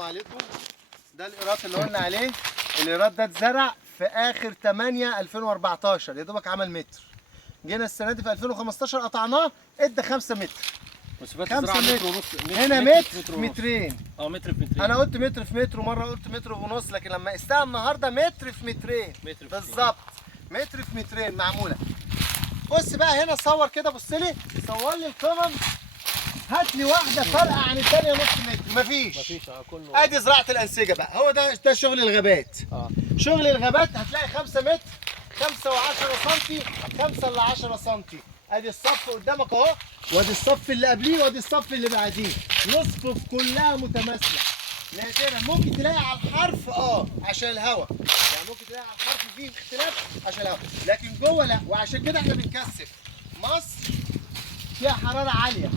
السلام عليكم. ده الإيراد اللي قلنا عليه. الإيراد ده اتزرع في آخر 8/2014، يا دوبك عمل متر. جينا السنة دي في 2015 قطعناه ادى 5 متر. 5 متر ونص. هنا متر في مترين. متر في مترين. أنا قلت متر في متر ومرة قلت متر ونص، لكن لما قستها النهارده متر في مترين. بالظبط. متر في مترين معمولة. بص بقى هنا صور كده، بص لي، صور لي القمم. هات لي واحدة فرقة عن الثانية نص متر، مفيش. كله. ادي زراعة الأنسجة بقى، هو ده شغل الغابات. شغل الغابات هتلاقي 5 متر، 5 و10 سم، 5 ل 10 سم. ادي الصف قدامك اهو، وادي الصف اللي قبليه، وادي الصف اللي بعديه. الأصفف كلها متماثلة. نادرا ممكن تلاقي على الحرف عشان الهواء، يعني ممكن تلاقي على الحرف فيه اختلاف عشان الهواء، لكن جوه لا. وعشان كده احنا بنكثف. مصر فيها حرارة عالية،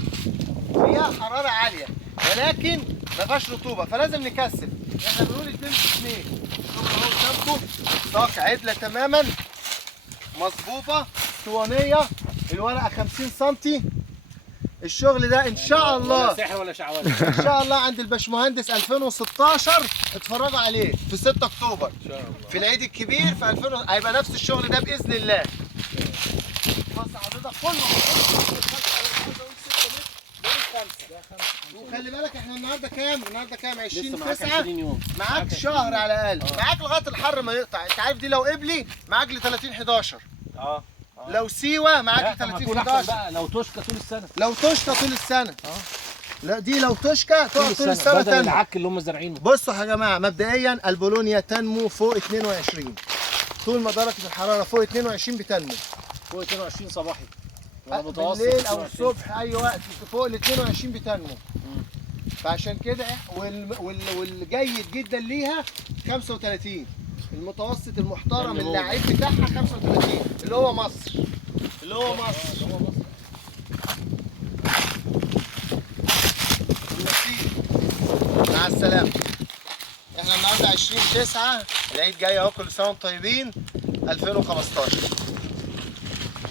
ولكن ما فيهاش رطوبة، فلازم نكثف. احنا بنقول 2 في 2. اهو قدامكم ساق عدلة تماما، مظبوطة، اسطوانية، الورقة 50 سم. الشغل ده ان شاء الله ولا سحر ولا شعوذة. ان شاء الله عند الباشمهندس 2016 اتفرجوا عليه في 6 اكتوبر ان شاء الله في العيد الكبير في 2000 هيبقى نفس الشغل ده باذن الله. بص حضرتك كله وخلي بالك احنا النهارده كام؟ 20/9. معاك شهر على الاقل. معاك لغايه الحر ما يقطع. انت عارف دي لو قبلي معاك ل 30/11. لو سيوه معاك ل 30/11 بقى. لو توشكا طول السنه. لا دي لو توشكا تقعد طول السنه بدل العك اللي هم زارعينه. بصوا يا جماعه، مبدئيا البولونيا تنمو فوق 22. طول ما درجه الحراره فوق 22 بتنمو. فوق 22 صباحي. بالليل او الصبح اي وقت فوق ال 22 بتنمو. فعشان كده والجيد جدا ليها 35. المتوسط المحترم اللاعب بتاعها 35 اللي هو مصر. مع السلامة. احنا النهارده 20/9، العيد جاي اهو، كل سنة وانتم طيبين. 2015.